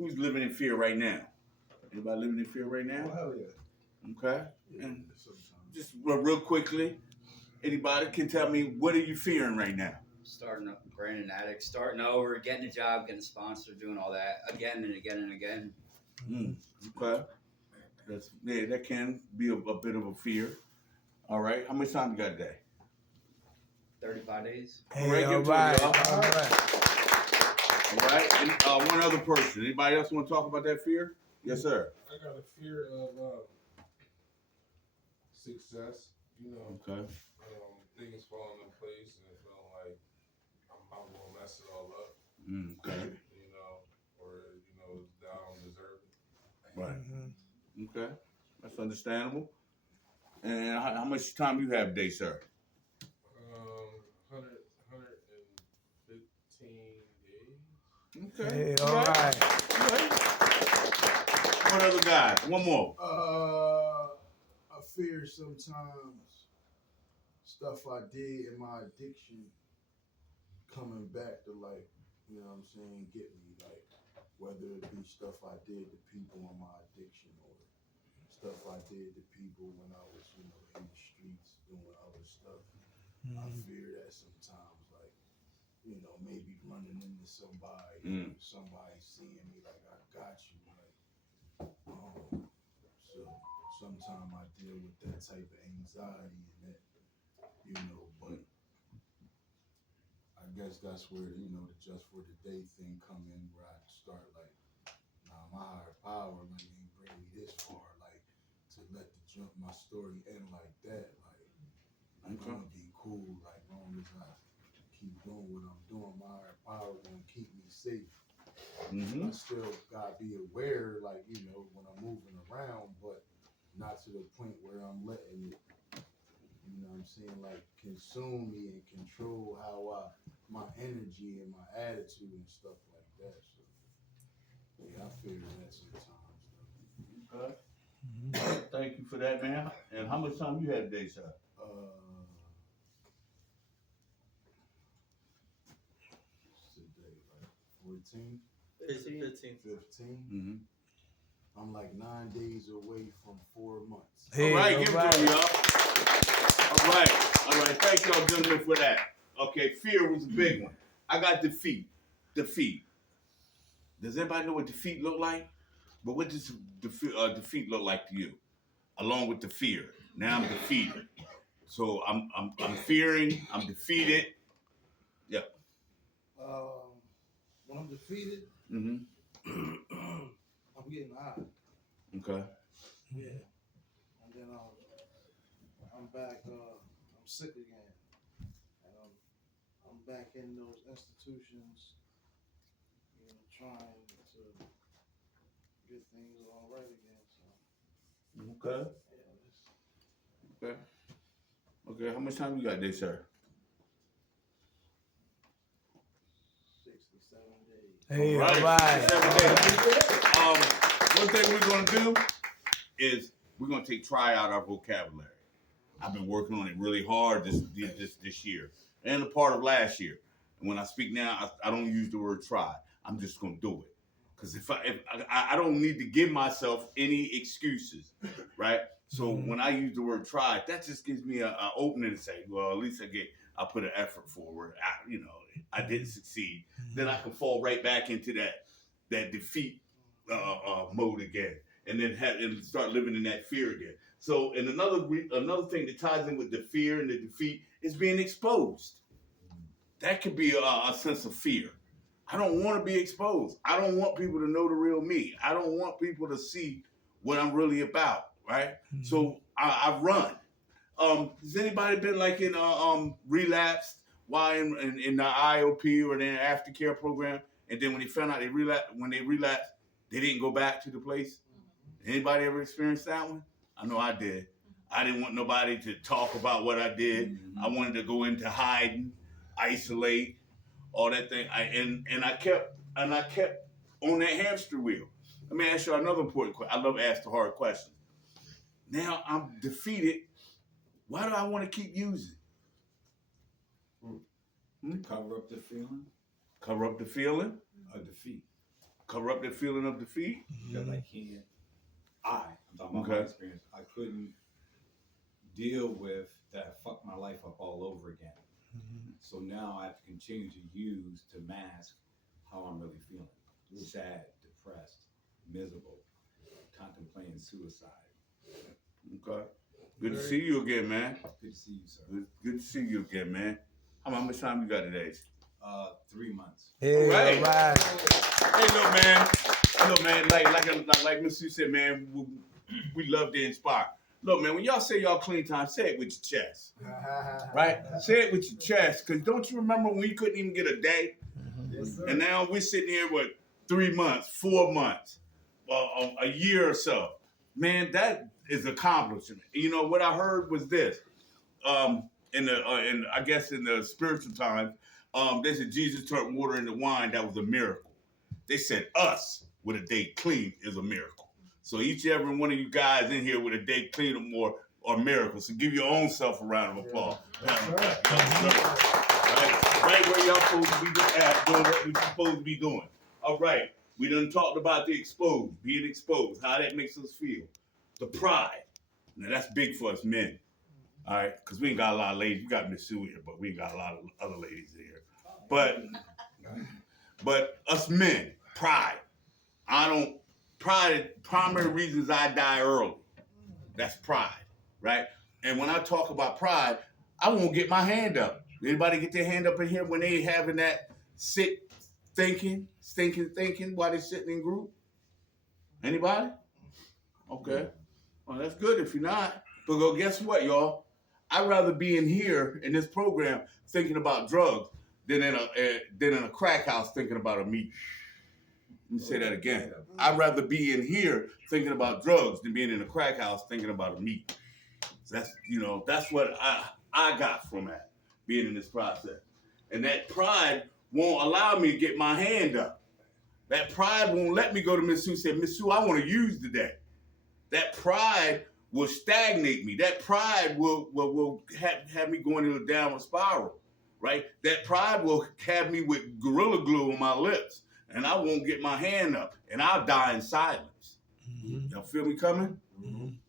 who's living in fear right now? Anybody living in fear right now? Oh, hell yeah. Okay. Yeah, And sometimes. just real quickly, anybody can tell me, what are you fearing right now? Starting up, brand an addict, starting over, getting a job, getting a sponsor, doing all that again and again and again. Okay. That can be a bit of a fear. All right. How much time you got today? 35 days. Hey, all right. All right. And, one other person. Anybody else want to talk about that fear? Yes, sir. I got a fear of success. You know, Okay. Things falling in place and feeling like I'm gonna mess it all up. Okay. You know, or that I don't deserve it. Right. Okay. That's understandable. And how much time you have today, sir? 115 days. Okay. Hey, all right. What other guy? One more. I fear sometimes stuff I did in my addiction coming back to, like, you know what I'm saying, get me, like, whether it be stuff I did to people in my addiction or stuff I did to people when I was, in the streets doing other stuff. I fear that sometimes, like, maybe running into somebody, somebody seeing me, like, I got you, like, so sometimes I deal with that type of anxiety and that, but I guess that's where, the just for the day thing come in, where I start, like, nah, my higher power, like, ain't bring me this far, like, to let my story end like that, like, I'm gonna be cool, like, long as I keep doing what I'm doing, my higher power gonna keep me safe. I still gotta be aware, like, when I'm moving around, but not to the point where I'm letting it, what I'm saying, like, consume me and control how my energy and my attitude and stuff like that. So, yeah, I figure that sometimes. Okay. Thank you for that, man. And how much time you have today, sir? Today, like 14? 15. I'm like 9 days away from 4 months. Hey, all right, give it to me, y'all. All right. Thank y'all, gentlemen, for that. Okay, fear was a big one. I got defeat. Does anybody know what defeat look like? But what does defeat look like to you? Along with the fear. Now I'm defeated. So I'm fearing. I'm defeated. Yep. When I'm defeated, I'm getting high. Okay. Yeah. And then I'm back. I'm sick again, and I'm back in those institutions, trying to get things all right again. So. Okay. Yeah. Okay. How much time you got there, sir? 67 days. Hey, all right. 67 days. One thing we're gonna do is we're gonna try out our vocabulary. I've been working on it really hard this year and a part of last year. And when I speak now, I don't use the word try. I'm just gonna do it because if I don't need to give myself any excuses, right? So when I use the word try, that just gives me an opening to say, well, at least I put an effort forward. I didn't succeed. Then I can fall right back into that defeat mode again, and then start living in that fear again. So, and another thing that ties in with the fear and the defeat is being exposed. That could be a sense of fear. I don't want to be exposed. I don't want people to know the real me. I don't want people to see what I'm really about, right? So I run. Has anybody been like in relapsed while in the IOP or the aftercare program, and then when they found out they relapsed, they didn't go back to the place? Anybody ever experienced that one? I know I did. I didn't want nobody to talk about what I did. I wanted to go into hiding, isolate, all that thing. I kept on that hamster wheel. Let me ask you another important question. I love asking hard questions. Now I'm defeated. Why do I want to keep using? To cover up the feeling. Cover up the feeling? Of defeat. cover up that feeling of defeat? Because I can't. I'm talking about my Okay. experience. I couldn't deal with that. I fucked my life up all over again. So now I have to continue to use to mask how I'm really feeling. Sad, depressed, miserable, contemplating suicide. Okay. Good to see you again, man. Good to see you, sir. Good to see you again, man. How much time you got today? 3 months. All right. All right. Hey, look, man. Like Miss Sue said, man, we love to inspire. Look, man, when y'all say y'all clean time, say it with your chest. Right? Say it with your chest. Because don't you remember when we couldn't even get a day? Yes, sir. And now we're sitting here with 3 months, 4 months, a year or so. Man, that is accomplishment. You know, what I heard was this. In I guess in the spiritual times, they said Jesus turned water into wine. That was a miracle. They said us with a day clean is a miracle. So each and every one of you guys in here with a day clean or more are miracles. So give your own self a round of applause. Right where y'all supposed to be at, doing what we're supposed to be doing. All right. We done talked about the exposed, being exposed, how that makes us feel. The pride. Now that's big for us men. All right, because we ain't got a lot of ladies. We got Miss Sue here, but we ain't got a lot of other ladies here. But us men, pride. Primary reasons I die early. That's pride, right? And when I talk about pride, I won't get my hand up. Anybody get their hand up in here when they having that stinking thinking while they sitting in group? Anybody? Okay. Well, that's good if you're not. But guess what, y'all? I'd rather be in here in this program thinking about drugs than in a crack house thinking about a meat. Let me say that again. I'd rather be in here thinking about drugs than being in a crack house thinking about a meat. So that's what I got from that, being in this process. And that pride won't allow me to get my hand up. That pride won't let me go to Miss Sue and say, Miss Sue, I want to use today. That pride will stagnate me. That pride will have me going in a downward spiral, right? That pride will have me with Gorilla Glue on my lips, and I won't get my hand up, and I'll die in silence. Y'all feel me coming?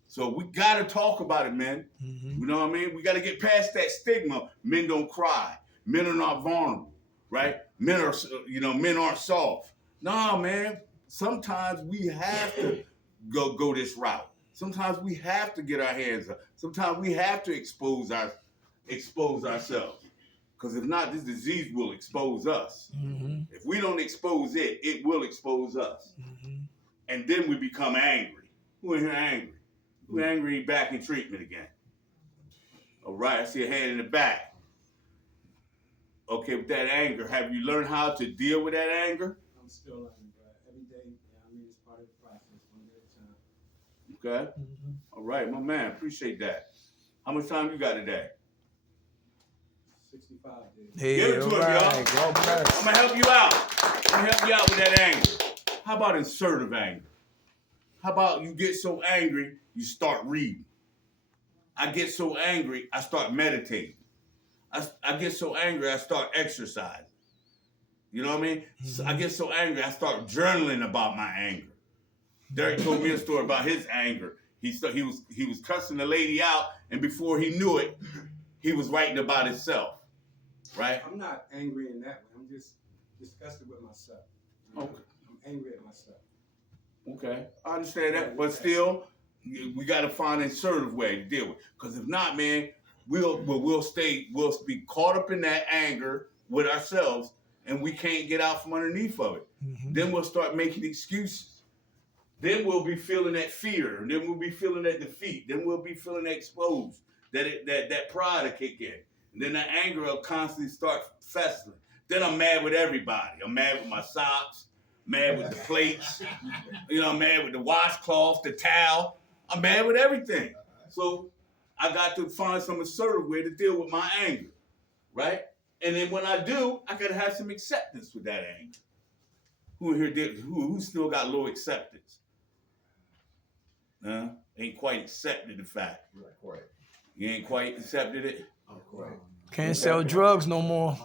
So we got to talk about it, man. You know what I mean? We got to get past that stigma. Men don't cry. Men are not vulnerable, right? Men aren't soft. Nah, man. Sometimes we have to go this route. Sometimes we have to get our hands up. Sometimes we have to expose ourselves. Because if not, this disease will expose us. If we don't expose it, it will expose us. And then we become angry. Who in here angry? Who angry back in treatment again? All right, I see a hand in the back. Okay, with that anger, have you learned how to deal with that anger? I'm still learning, but every day, it's part of the process, one day at a time. Okay. All right, my man, appreciate that. How much time you got today? 65 days. Hey, Give it to him, y'all. I'm gonna help you out. I'm gonna help you out with that anger. How about assertive anger? How about you get so angry, you start reading? I get so angry, I start meditating. I get so angry, I start exercising. You know what I mean? So I get so angry, I start journaling about my anger. Derek told me a story about his anger. He was cussing the lady out, and before he knew it, he was writing about himself. Right? I'm not angry in that way. I'm just disgusted with myself. Okay. I'm angry at myself. Okay, I understand that, but still, we got to find an assertive way to deal with it. Because if not, man, we'll be caught up in that anger with ourselves, and we can't get out from underneath of it. Then we'll start making excuses. Then we'll be feeling that fear, and then we'll be feeling that defeat. Then we'll be feeling exposed. That pride will kick in, and then that anger will constantly start festering. Then I'm mad with everybody. I'm mad with my socks. Mad with the plates, I'm mad with the washcloth, the towel. I'm mad with everything. So I got to find some assertive way to deal with my anger, right? And then when I do, I gotta have some acceptance with that anger. Who in here who still got low acceptance? Ain't quite accepted the fact. You ain't quite accepted it? Can't sell drugs no more.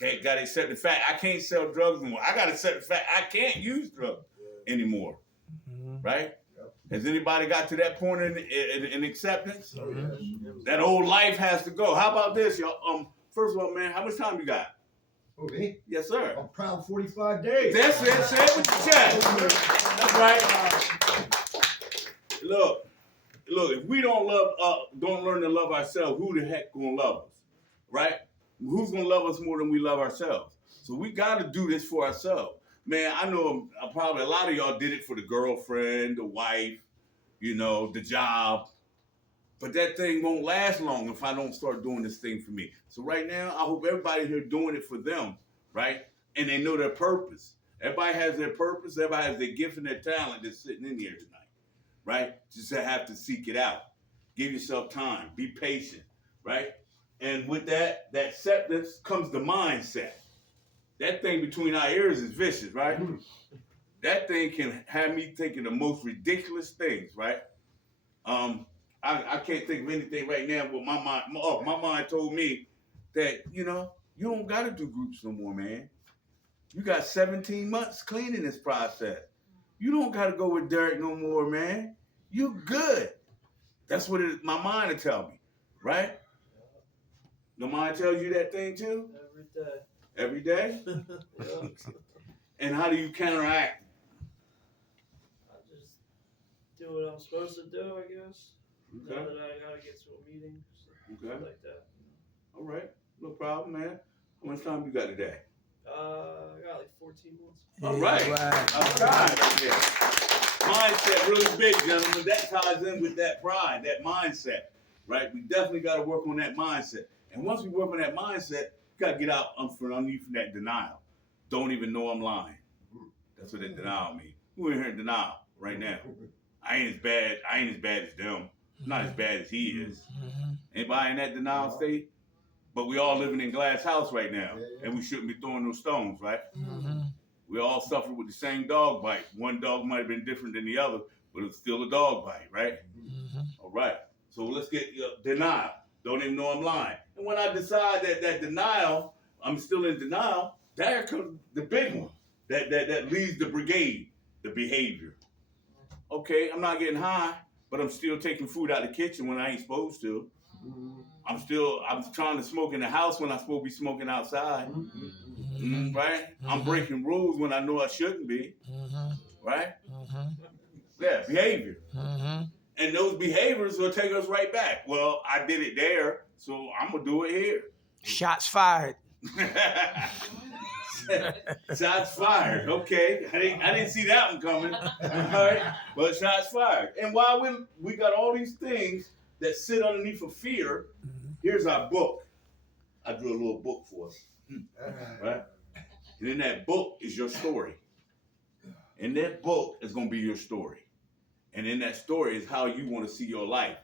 Got to accept the fact I can't sell drugs anymore. I got to accept the fact I can't use drugs anymore. Right? Has anybody got to that point in acceptance? That old life has to go. How about this, y'all? First of all, man, how much time you got? Who, me? Yes, sir. I'm proud 45 days. That's it. Say it with your chest. That's right. Look. If we don't learn to love ourselves, who the heck gonna love us, right? Who's gonna love us more than we love ourselves? So we gotta do this for ourselves, man. I know probably a lot of y'all did it for the girlfriend, the wife, the job, but that thing won't last long if I don't start doing this thing for me. So right now, I hope everybody here doing it for them, right? And they know their purpose. Everybody has their purpose. Everybody has their gift and their talent that's sitting in here tonight. Right? Just have to seek it out. Give yourself time. Be patient, right? And with that acceptance comes the mindset. That thing between our ears is vicious, right? That thing can have me thinking the most ridiculous things, right? I can't think of anything right now, but my mind told me that, you don't got to do groups no more, man. You got 17 months cleaning this process. You don't got to go with Derek no more, man. You good. That's what my mind will tell me, right? The mind tells you that thing too? Every day? Yeah. And how do you counteract? I just do what I'm supposed to do, I guess. Okay. Know that I gotta get to a meeting, Okay. like that. All right. No problem, man. How much time you got today? I got like 14 months. All right. Outside. Yeah. Mindset really big, gentlemen. That ties in with that pride, that mindset, right? We definitely got to work on that mindset. And once we work on that mindset, you got to get out from underneath that denial. Don't even know I'm lying. That's what that denial means. We're in here in denial right now. I ain't as bad as them. I'm not as bad as he is. Anybody in that denial state? But we all living in glass house right now, and we shouldn't be throwing those stones, right? We all suffer with the same dog bite. One dog might have been different than the other, but it's still a dog bite, right? All right. So let's get denial. Don't even know I'm lying. And when I decide that denial, I'm still in denial, there comes the big one that leads the brigade, the behavior. Okay, I'm not getting high, but I'm still taking food out of the kitchen when I ain't supposed to. I'm trying to smoke in the house when I'm supposed to be smoking outside. Right? I'm breaking rules when I know I shouldn't be. Right? Yeah, behavior. And those behaviors will take us right back. Well, I did it there, so I'm going to do it here. Shots fired. Shots fired. Okay. I didn't see that one coming. All right. But shots fired. And while we got all these things that sit underneath of fear, here's our book. I drew a little book for us. Right? And in that book is your story. In that book is going to be your story. And in that story is how you want to see your life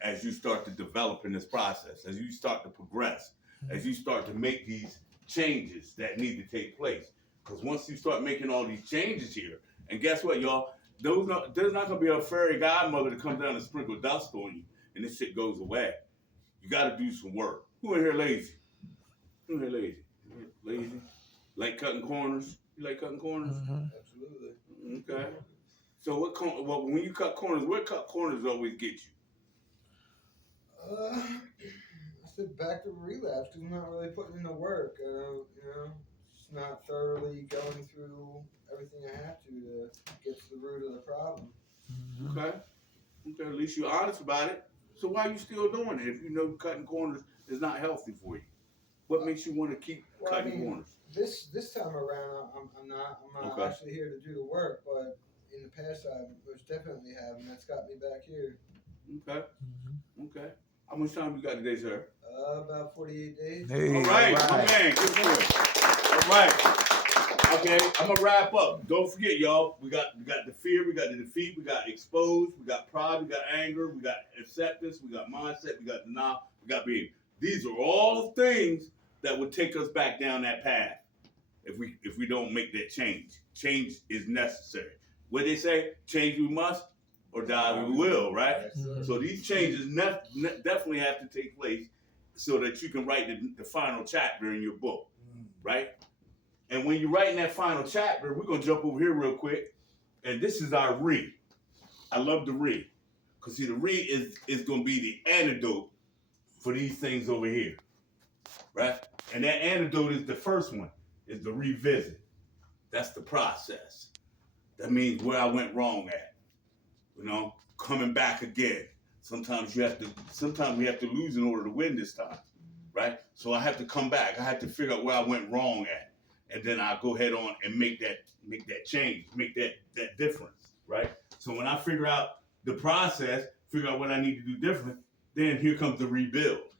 as you start to develop in this process, as you start to progress, as you start to make these changes that need to take place. Because once you start making all these changes here, and guess what, y'all? There's not going to be a fairy godmother to come down and sprinkle dust on you, and this shit goes away. You got to do some work. Who in here lazy? Who in here lazy? Lazy? Like cutting corners? You like cutting corners? Absolutely. Okay. So when you cut corners, what cut corners always get you? I said back to relapse because I'm not really putting in the work. Just not thoroughly going through everything I have to get to the root of the problem. Okay. At least you're honest about it. So why are you still doing it if you know cutting corners is not healthy for you? What makes you want to keep cutting corners? This time around, I'm not Okay. actually here to do the work, but in the past I most definitely have, and that's got me back here. Okay. Okay. How much time you got today, sir? About 48 days. Hey, All right, my man. Good for it. All right. Okay, I'm gonna wrap up. Don't forget, y'all. We got the fear, we got the defeat, we got exposed, we got pride, we got anger, we got acceptance, we got mindset, we got denial, we got behavior. These are all things that would take us back down that path if we don't make that change. Change is necessary. What they say, change we must or die we will, right? Yes, So these changes definitely have to take place so that you can write the final chapter in your book, right? And when you're writing that final chapter, we're gonna jump over here real quick, and this is our re. I love the re, because see, the re is gonna be the antidote for these things over here, right? And that antidote is the first one, is the revisit. That's the process. That means where I went wrong at, coming back again. Sometimes we have to lose in order to win this time, right? So I have to come back. I have to figure out where I went wrong at, and then I go head on and make that change, make that difference, right? So when I figure out the process, figure out what I need to do different, then here comes the rebuild.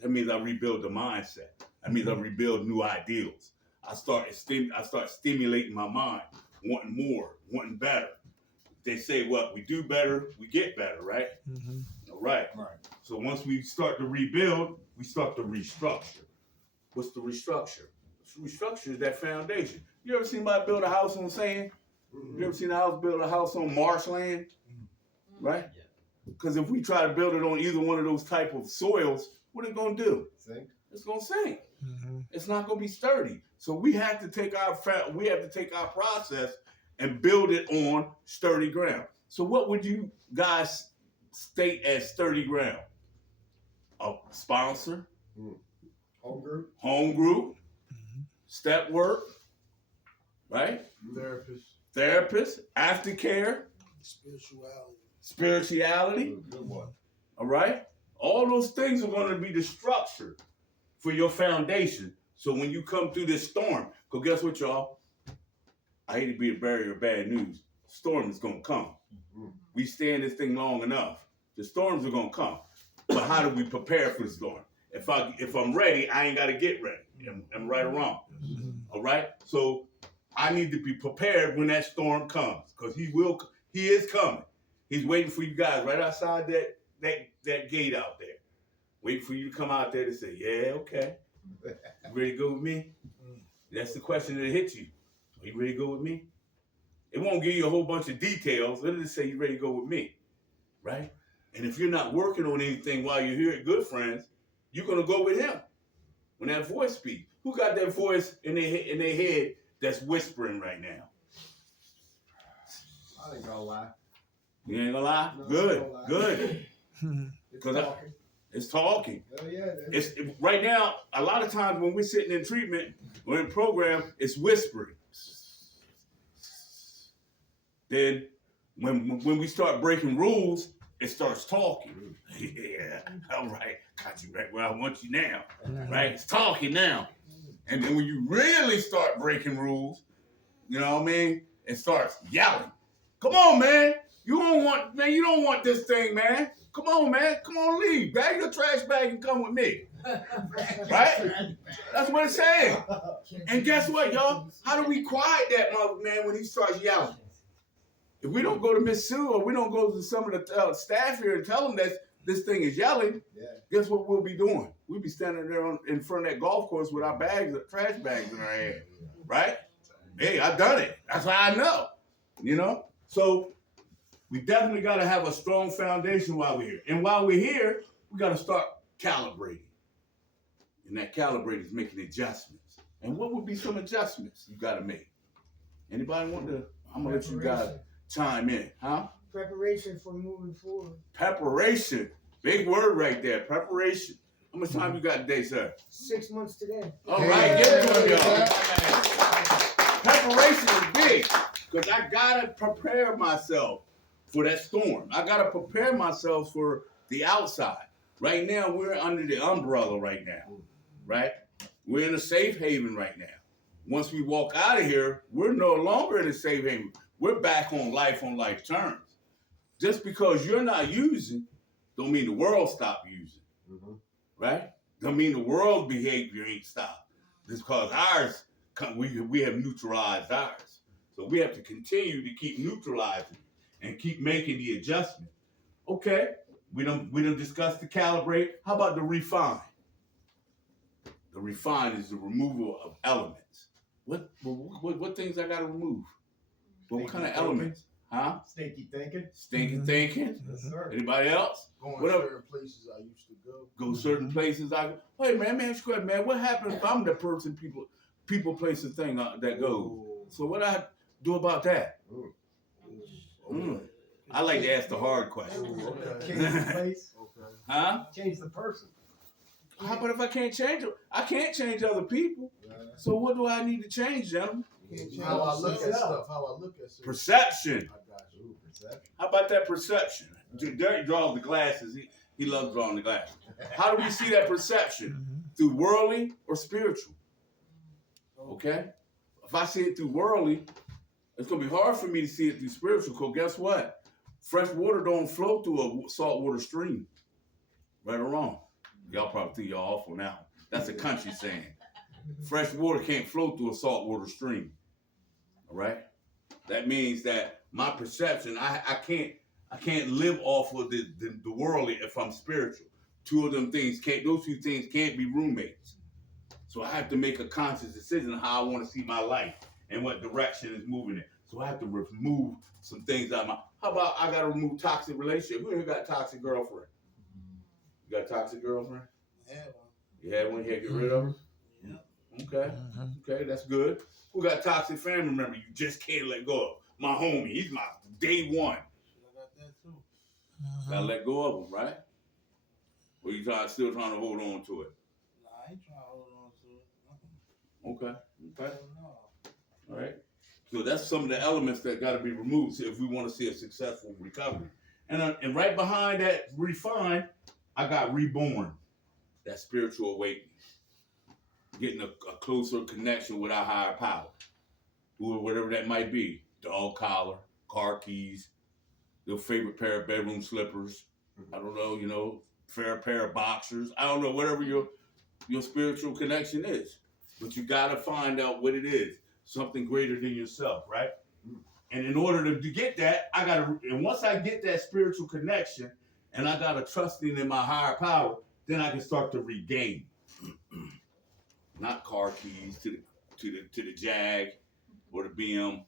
That means I rebuild the mindset. That means I rebuild new ideals. I start stimulating my mind, wanting more, wanting better. They say what? We do better, we get better, right? Mm-hmm. All right. Right. So once we start to rebuild, we start to restructure. What's the restructure? Restructure is that foundation. You ever seen somebody build a house on sand? You ever seen build a house on marshland? Right? Yeah. Because if we try to build it on either one of those type of soils, what it gonna do? Sink. It's gonna sink. Mm-hmm. It's not gonna be sturdy. So we have to take our process and build it on sturdy ground. So what would you guys state as sturdy ground? A sponsor, home group, step work, right? Therapist, aftercare, spirituality. Good one. All right? All those things are going to be the structure for your foundation. So when you come through this storm, because guess what, y'all? I hate to be a bearer of bad news. Storm is going to come. We stay in this thing long enough. The storms are going to come. But how do we prepare for the storm? If I'm ready, I ain't got to get ready. I'm right or wrong. All right? So I need to be prepared when that storm comes, because he is coming. He's waiting for you guys right outside that gate out there. Waiting for you to come out there to say, yeah, okay. You ready to go with me? That's the question that hits you. Are you ready to go with me? It won't give you a whole bunch of details. It'll just say you ready to go with me, right? And if you're not working on anything while you're here at Good Friends, you're gonna go with him when that voice speaks. Who got that voice in their head that's whispering right now? I ain't gonna lie. You ain't gonna lie? No, Good, I ain't gonna lie. good. It's 'Cause talking. It's talking. Hell yeah, it is. Right now, a lot of times when we're sitting in treatment or in program, it's whispering. Then when we start breaking rules, it starts talking. Yeah, all right, got you right where I want you now, right? It's talking now. And then when you really start breaking rules, you know what I mean? It starts yelling. Come on, man. You don't want this thing, man. Come on, man. Come on, leave. Bag your trash bag and come with me. Right? That's what it's saying. And guess what, y'all? How do we quiet that mother man when he starts yelling? If we don't go to Miss Sue or we don't go to some of the staff here and tell them that this thing is yelling, guess what we'll be doing? We'll be standing there in front of that golf course with our trash bags in our hand, right? Hey, I done it. That's how I know, So we definitely got to have a strong foundation while we're here. And while we're here, we got to start calibrating. And that calibrate is making adjustments. And what would be some adjustments you got to make? Anybody want to? I'm going to let you guys chime in, huh? Preparation for moving forward. Preparation. Big word right there. Preparation. How much time you got today, sir? 6 months today. All right, give it to him, y'all. Preparation is big because I got to prepare myself for that storm. I got to prepare myself for the outside. Right now, we're under the umbrella right now, right? We're in a safe haven right now. Once we walk out of here, we're no longer in a safe haven. We're back on life terms. Just because you're not using, don't mean the world stop using, right? Don't mean the world's behavior ain't stopped. Just because ours, we have neutralized ours. So we have to continue to keep neutralizing and keep making the adjustment. Okay, we don't discuss the calibrate. How about the refine? The refine is the removal of elements. What things I got to remove? What kind of elements? Huh? Stinky thinking. Stinky thinking. Yes, sir. Anybody else? Going What up? certain places I used to go. Go certain places. Wait, man, square, man. What happens if I'm the person, people, places, thing that goes? So what I do about that? I like to ask the hard question. Change the place. Okay. Huh? Change the person. How about if I can't change them? I can't change other people. Yeah. So what do I need to change, gentlemen? How I look at stuff. How I look at stuff. Perception. I got you. Perception. How about that perception? Derek draws the glasses. He loves drawing the glasses. How do we see that perception? Through worldly or spiritual? Okay? If I see it through worldly, it's going to be hard for me to see it through spiritual, because guess what? Fresh water don't flow through a saltwater stream. Right or wrong? Y'all probably think y'all awful now. That's a country saying. Fresh water can't flow through a saltwater stream. All right? That means that my perception, I can't live off of the worldly if I'm spiritual. Those two things can't be roommates. So I have to make a conscious decision on how I want to see my life and what direction is moving in. So I have to remove some things out of my. How about I got to remove toxic relationship? Who here got a toxic girlfriend? You got a toxic girlfriend? I had one. You had one here, get rid of her? Yeah. Okay. Okay, that's good. Who got toxic family member you just can't let go of? My homie, he's my day one. I got that too. Gotta let go of him, right? Or you still trying to hold on to it? Nah, I ain't trying to hold on to it. Okay. Okay. No. All right. So that's some of the elements that got to be removed if we want to see a successful recovery. And right behind that refine, I got reborn, that spiritual awakening, getting a closer connection with our higher power, whatever that might be. Dog collar, car keys, your favorite pair of bedroom slippers. I don't know, fair pair of boxers. I don't know, whatever your spiritual connection is. But you got to find out what it is. Something greater than yourself, right? And in order to get that, and once I get that spiritual connection and I got a trusting in my higher power, then I can start to regain. Not car keys to the Jag or the BM.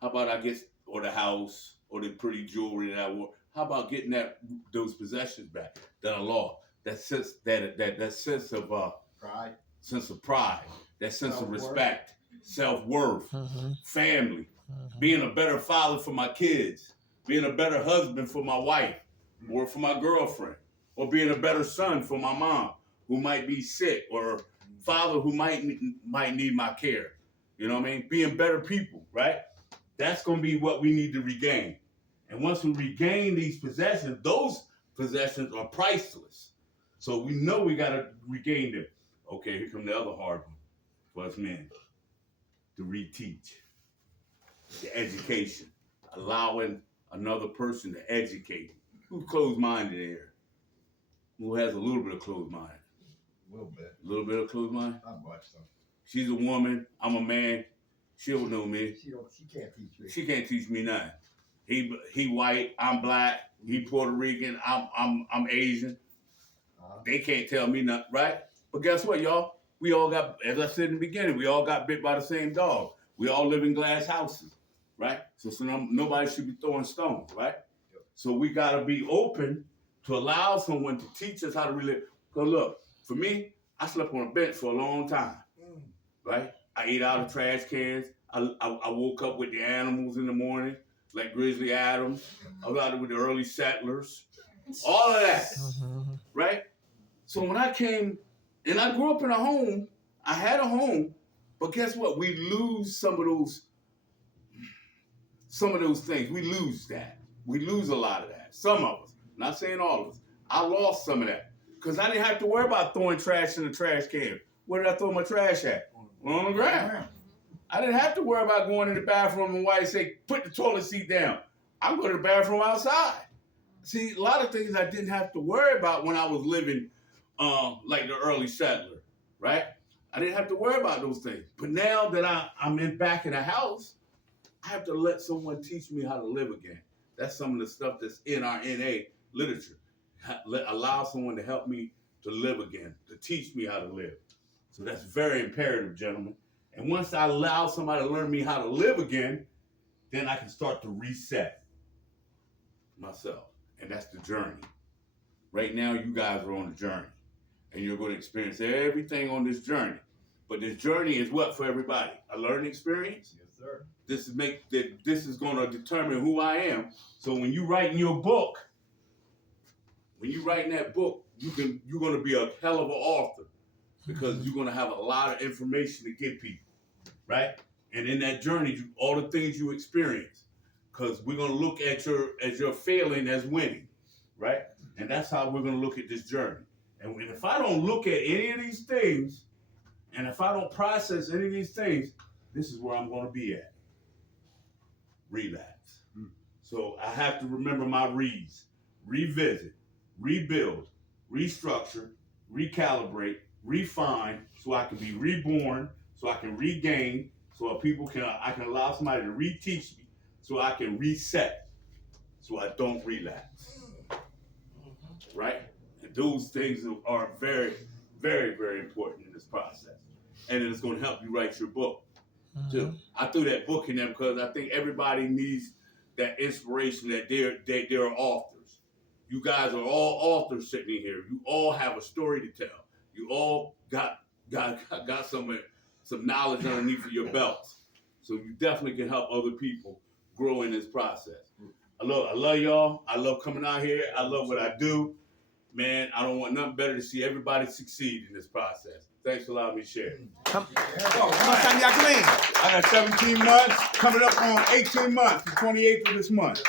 How about or the house or the pretty jewelry that I wore? How about getting those possessions back that I lost? That sense of Pride. Sense of pride, that sense of Self-worth. respect, self-worth, family, being a better father for my kids, being a better husband for my wife or for my girlfriend, or being a better son for my mom who might be sick, or father who might need my care. You know what I mean? Being better people, right? That's going to be what we need to regain. And once we regain these possessions, those possessions are priceless. So we know we got to regain them. Okay, here come the other hard one for us men. To reteach. The education. Allowing another person to educate. Who's closed-minded here? Who has a little bit of closed mind? A little bit. A little bit of closed mind? Not much though. She's a woman. I'm a man. She'll know me. She can't teach me. She can't teach me nothing. He white. I'm black. He Puerto Rican. I'm Asian. They can't tell me nothing, right? But guess what, y'all? We all got, as I said in the beginning, we all got bit by the same dog. We all live in glass houses, right? So nobody should be throwing stones, right? Yep. So we got to be open to allow someone to teach us how to really. Because look, for me, I slept on a bench for a long time, right? I ate out of trash cans. I woke up with the animals in the morning, like Grizzly Adams. I was out with the early settlers. All of that, right? So when I came, and I grew up in a home, I had a home, but guess what? We lose some of those things. We lose that. We lose a lot of that. Some of us. Not saying all of us. I lost some of that. Because I didn't have to worry about throwing trash in the trash can. Where did I throw my trash at? On the ground. I didn't have to worry about going in the bathroom and wife say, put the toilet seat down. I'm going to the bathroom outside. See, a lot of things I didn't have to worry about when I was living like the early settler, right? I didn't have to worry about those things. But now that I'm back in the house, I have to let someone teach me how to live again. That's some of the stuff that's in our NA literature. Allow someone to help me to live again, to teach me how to live. So that's very imperative, gentlemen. And once I allow somebody to learn me how to live again, then I can start to reset myself. And that's the journey. Right now, you guys are on the journey. And you're going to experience everything on this journey. But this journey is what for everybody? A learning experience? Yes, sir. This is going to determine who I am. So when you write in your book, when you write in that book, you're going to be a hell of an author because you're going to have a lot of information to give people, right? And in that journey, all the things you experience, because we're going to look at your failing as winning, right? And that's how we're going to look at this journey. And if I don't look at any of these things, and if I don't process any of these things, this is where I'm going to be at. Relapse. So I have to remember my reads. Revisit, rebuild, restructure, recalibrate, refine, so I can be reborn, so I can regain, so I can allow somebody to reteach me, so I can reset, so I don't relapse. Right? And those things are very, very, very important in this process. And it's going to help you write your book, too. I threw that book in there because I think everybody needs that inspiration that they're authors. You guys are all authors sitting in here. You all have a story to tell. You all got some knowledge underneath of your belts. So you definitely can help other people grow in this process. I love y'all. I love coming out here. I love what I do. Man, I don't want nothing better to see everybody succeed in this process. Thanks for allowing me to share. How much time y'all clean? I got 17 months, coming up on 18 months, the 28th of this month.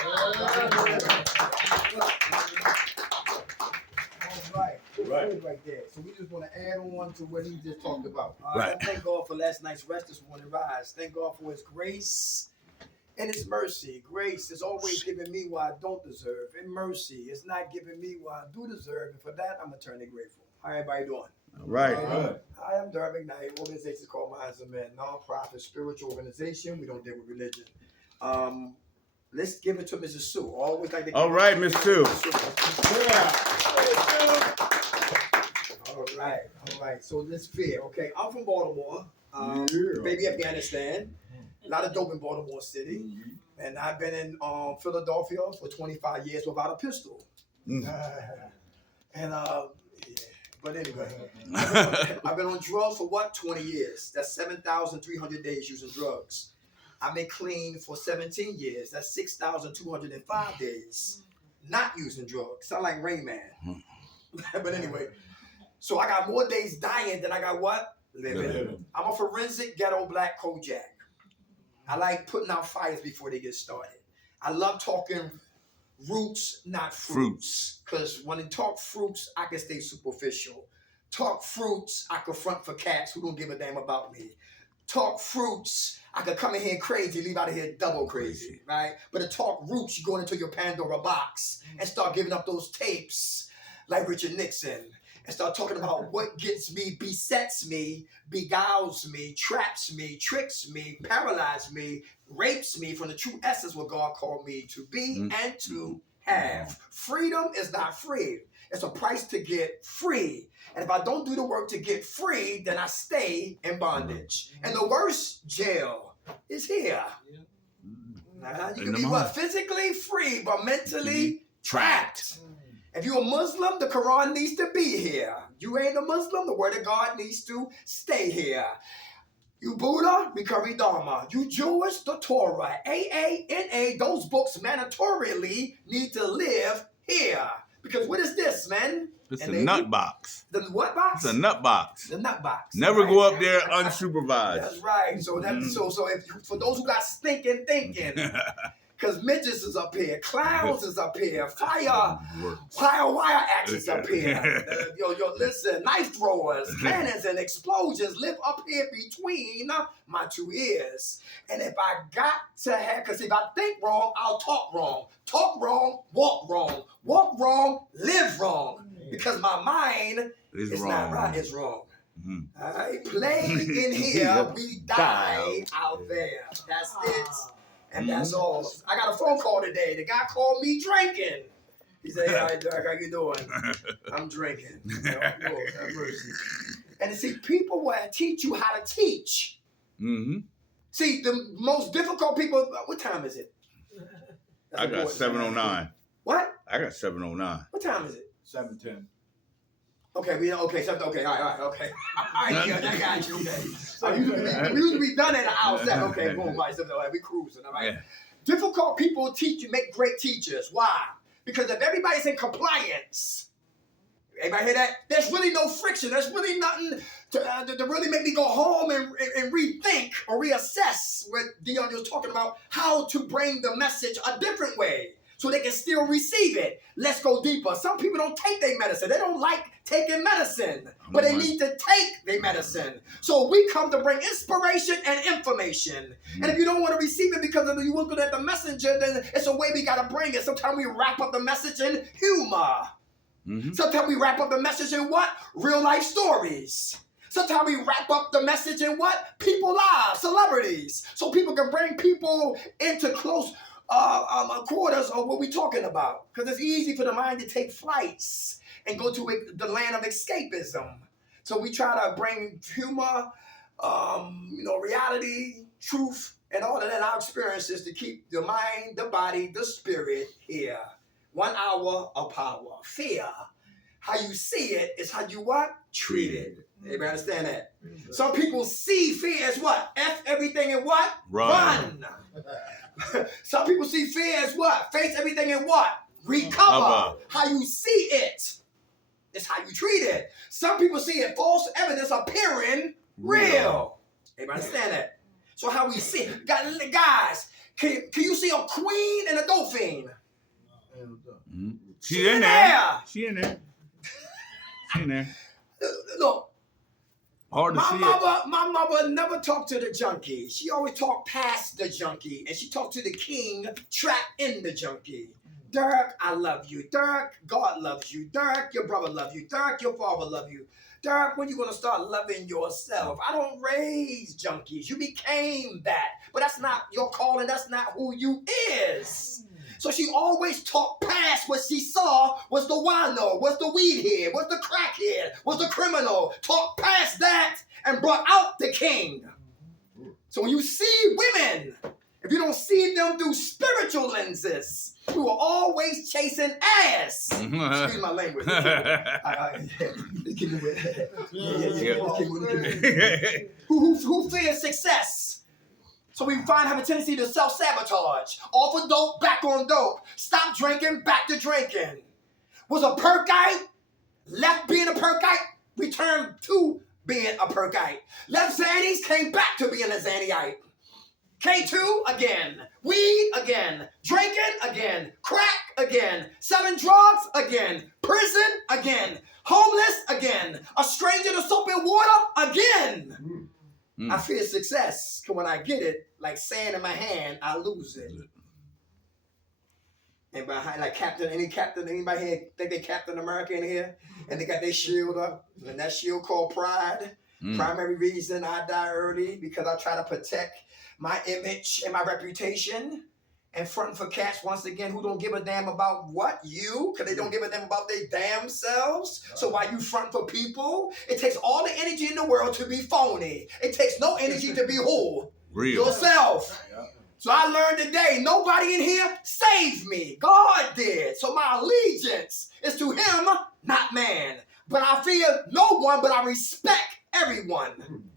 Right there. So we just want to add on to what he just talked about. Right. Thank God for last night's rest this morning rise. Thank God for his grace and his mercy. Grace is always giving me what I don't deserve. And mercy is not giving me what I do deserve. And for that, I'm eternally grateful. How everybody doing? All right. I am Durham Ignite. Organization is called Minds of Men. Non-profit spiritual organization. We don't deal with religion. Let's give it to Mrs. Sue. Always like to give All right, Miss Sue. All right. So let's fair, okay? I'm from Baltimore, baby Afghanistan. A lot of dope in Baltimore City, and I've been in Philadelphia for 25 years without a pistol. But anyway, I've been on drugs for what? 20 years. That's 7,300 days using drugs. I've been clean for 17 years. That's 6,205 days not using drugs. Sound like Rain Man. But anyway, so I got more days dying than I got what? Living. I'm a forensic ghetto black Kojak. I like putting out fires before they get started. I love talking roots, not fruits. Because when they talk fruits, I can stay superficial. Talk fruits, I can front for cats who don't give a damn about me. Talk fruits, I could come in here crazy, leave out of here double crazy, right? But to talk roots, you go into your Pandora box and start giving up those tapes like Richard Nixon and start talking about what gets me, besets me, beguiles me, traps me, tricks me, paralyzes me, rapes me from the true essence what God called me to be and to have. Freedom is not free. It's a price to get free. And if I don't do the work to get free, then I stay in bondage. And the worst jail is here. You can be what? Physically free, but mentally trapped. If you're a Muslim, the Quran needs to be here. You ain't a Muslim, the word of God needs to stay here. You Buddha, Mikari Dharma. You Jewish, the Torah. AANA, those books mandatorily need to live here. Because what is this, man? It's a nut box. The what box? It's a nut box. The nut box. Never right? go up there unsupervised. That's right. So that's so if for those who got stinking thinking, because midgets is up here, clowns is up here, wire axes up here. Listen, knife throwers, cannons, and explosions live up here between my two ears. And if I got to have, because if I think wrong, I'll talk wrong. Talk wrong, walk wrong. Walk wrong, live wrong. Because my mind is not right, it's wrong. All right, play in here, we die out there. That's it. And that's all. I got a phone call today. The guy called me drinking. He said, "Hey, Derek, how you doing?" I'm drinking. And see, people will teach you how to teach. See, the most difficult people. What time is it? That's I got important. 709. What? I got 709. What time is it? 7:10. Okay, okay, something. Okay, all right, okay. All right, yeah, I got you. Okay. We usually be done at an hour 7. Okay, boom, right, something like we cruising, all right. Yeah. Difficult people make great teachers. Why? Because if everybody's in compliance, everybody hear that? There's really no friction. There's really nothing to really make me go home and rethink or reassess what Dion was talking about, how to bring the message a different way so they can still receive it. Let's go deeper. Some people don't take their medicine. They don't like taking medicine, but they need to take their medicine. So we come to bring inspiration and information. And if you don't want to receive it because of you looking at the messenger, then it's a way we got to bring it. Sometimes we wrap up the message in humor. Mm-hmm. Sometimes we wrap up the message in what? Real life stories. Sometimes we wrap up the message in what? People lives, celebrities. So people can bring people into close quarters of what we're talking about. Because it's easy for the mind to take flights and go to the land of escapism. So we try to bring humor, reality, truth, and all of that, our experiences to keep the mind, the body, the spirit here. 1 hour of power. Fear. How you see it is how you what? Treat it. Everybody understand that? Some people see fear as what? F everything and what? Run. Some people see fear as what? Face everything and what? Recover. How you see it is how you treat it. Some people see it false evidence appearing real. Everybody understand that? So how we see it. Guys, can you see a queen and a dolphin? Mm-hmm. She in there. She in there. She in there. Look. Hard to see My mother never talked to the junkie. She always talked past the junkie. And she talked to the king trapped in the junkie. Dirk, I love you. Dirk, God loves you. Dirk, your brother loves you. Dirk, your father loves you. Dirk, when you going to start loving yourself? I don't raise junkies. You became that. But that's not your calling. That's not who you is. So she always talked past what she saw was the wino, was the weed head, was the crackhead, was the criminal. Talk past that and brought out the king. So when you see women, if you don't see them through spiritual lenses, you are always chasing ass. Excuse my language. Who fears success? So we have a tendency to self-sabotage. Off of dope, back on dope. Stop drinking, back to drinking. Was a perkite, left being a perkite, returned to being a perkite. Left Xannies, came back to being a Xanniite. K2 again. Weed again. Drinking again. Crack again. Selling drugs again. Prison again. Homeless again. A stranger to soap and water again. I fear success, because when I get it, like sand in my hand, I lose it. Anybody like anybody here think they Captain America in here? And they got their shield up, and that shield called pride. Primary reason I die early, because I try to protect my image and my reputation. And fronting for cats, once again, who don't give a damn about what? You? Because they don't give a damn about their damn selves. So while you front for people, it takes all the energy in the world to be phony. It takes no energy to be who? Real. Yourself. So I learned today, nobody in here saved me. God did. So my allegiance is to him, not man. But I fear no one, but I respect everyone.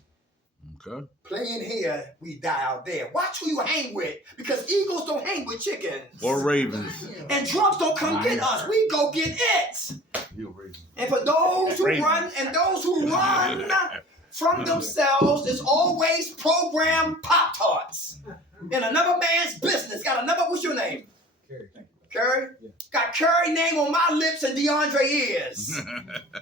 Okay. Play in here, we die out there. Watch who you hang with, because eagles don't hang with chickens. Or ravens. And drugs don't come get us. We go get it. And for those who run and those who run from themselves, it's always programmed Pop-Tarts. In another man's business. Got another, what's your name? Carrie, thank you. Curry? Yeah. Got Curry name on my lips and DeAndre ears.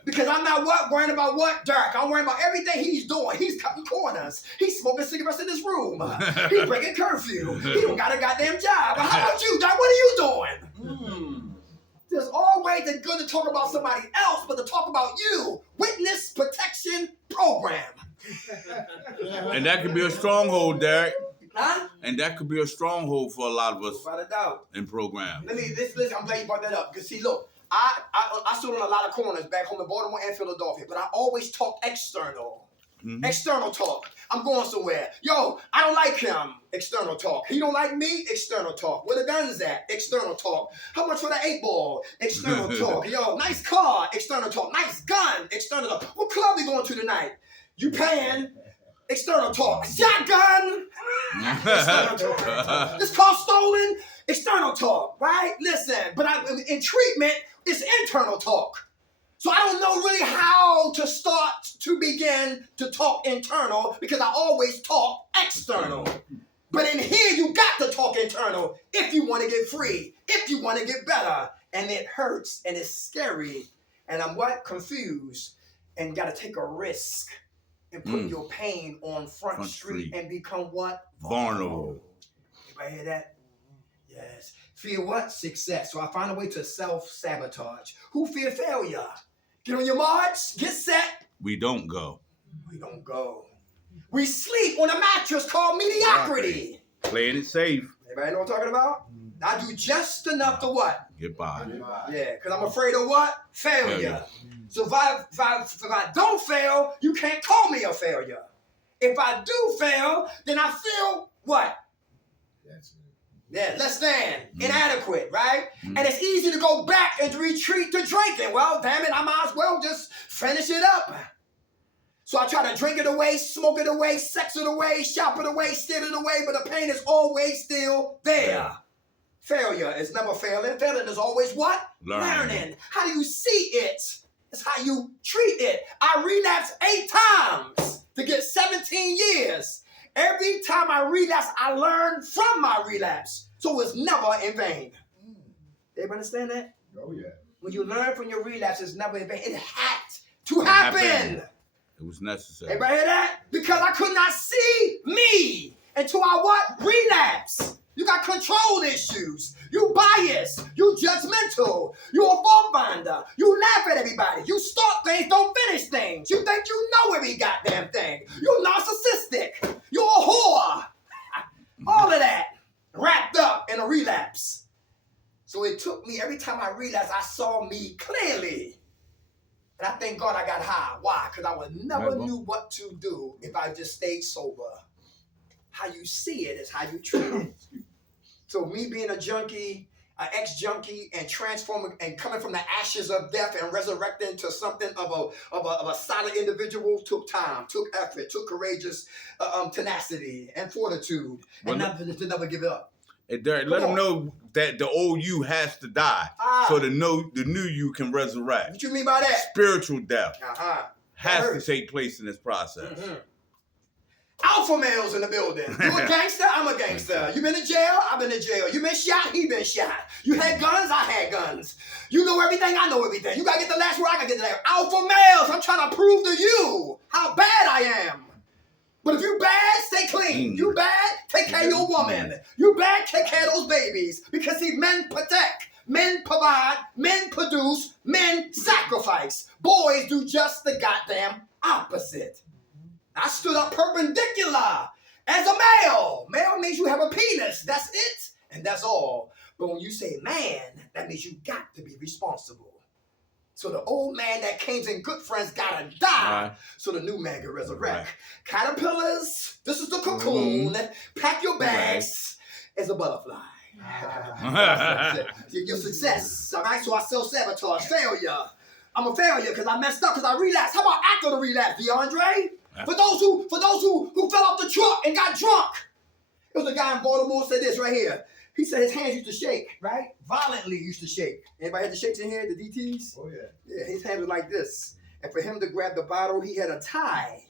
Because I'm not worrying about what Dirk. I'm worrying about everything he's doing. He's cutting corners. He's smoking cigarettes in his room. He's breaking curfew. He don't got a goddamn job. But how about you, Dirk? What are you doing? There's always a good to talk about somebody else, but to talk about you. Witness Protection Program. And that could be a stronghold, Derek. Huh? And that could be a stronghold for a lot of us Without a doubt. in program. Listen, I'm glad you brought that up. Because see, look, I stood on a lot of corners back home in Baltimore and Philadelphia, but I always talked external. Mhm. External talk. I'm going somewhere. Yo, I don't like him. External talk. He don't like me. External talk. Where the guns at? External talk. How much for the 8-ball? External talk. Yo, nice car. External talk. Nice gun. External talk. What club we going to tonight? You paying? External talk. Shotgun. External talk. This car stolen. External talk. Right? Listen, but in treatment, it's internal talk. So I don't know really how to start to begin to talk internal because I always talk external. But in here, you got to talk internal if you want to get free, if you want to get better. And it hurts and it's scary. And I'm confused and got to take a risk and put your pain on front street and become what? Vulnerable. Anybody hear that? Yes. Fear what? Success. So I find a way to self-sabotage. Who fear failure? Get on your march, get set. We don't go. We don't go. We sleep on a mattress called mediocrity. Playing it safe. Anybody know what I'm talking about? I do just enough to what? Get by. Yeah, because I'm afraid of what? Failure. So if I don't fail, you can't call me a failure. If I do fail, then I feel what? Yeah, less than, inadequate, right? And it's easy to go back and retreat to drinking. Well, damn it, I might as well just finish it up. So I try to drink it away, smoke it away, sex it away, shop it away, steal it away, but the pain is always still there. Failure is never failing. Failing is always what? Learning. How do you see it? It's how you treat it. I relapsed 8 times to get 17 years. Every time I relapse, I learn from my relapse. So it's never in vain. Everybody understand that? Oh, yeah. When you learn from your relapse, it's never in vain. It had to happen. It was necessary. Everybody hear that? Because I could not see me until I what? Relapse. You got control issues. You biased. You judgmental. You a fault finder. You laugh at everybody. You start things, don't finish things. You think you know every goddamn thing. You narcissistic. You're a whore. All of that wrapped up in a relapse. So it took me, every time I relapsed, I saw me clearly. And I thank God I got high. Why? Because I would never knew what to do if I just stayed sober. How you see it is how you treat it. So me being a junkie, an ex-junkie, and transforming and coming from the ashes of death and resurrecting to something of a solid individual took time, took effort, took courageous tenacity and fortitude, and to never give up. Hey, Derek, let them know that the old you has to die so the new you can resurrect. What you mean by that? Spiritual death has hurts. to take place in this process. Alpha males in the building. You a gangster? I'm a gangster. You been in jail? I've been in jail. You been shot? He been shot. You had guns? I had guns. You know everything? I know everything. You gotta get the last word, I gotta get the last. Alpha males, I'm trying to prove to you how bad I am. But if you bad, stay clean. You bad, take care of your woman. You bad, take care of those babies. Because see, men protect, men provide, men produce, men sacrifice. Boys do just the goddamn opposite. I stood up perpendicular as a male. Male means you have a penis. That's it. And that's all. But when you say man, that means you got to be responsible. So the old man that came in good friends gotta die. So the new man can resurrect. Caterpillars, this is the cocoon. Pack your bags as a butterfly. Your success. All right, so I self-sabotage, failure. I'm a failure because I messed up, because I relapsed. How about after the relapse, DeAndre? For those who fell off the truck and got drunk. It was a guy in Baltimore said this right here. He said his hands used to shake, right? Violently used to shake. Anybody had the shakes in here, the DTs? Oh, yeah. Yeah, his hands were like this. And for him to grab the bottle, he had a tie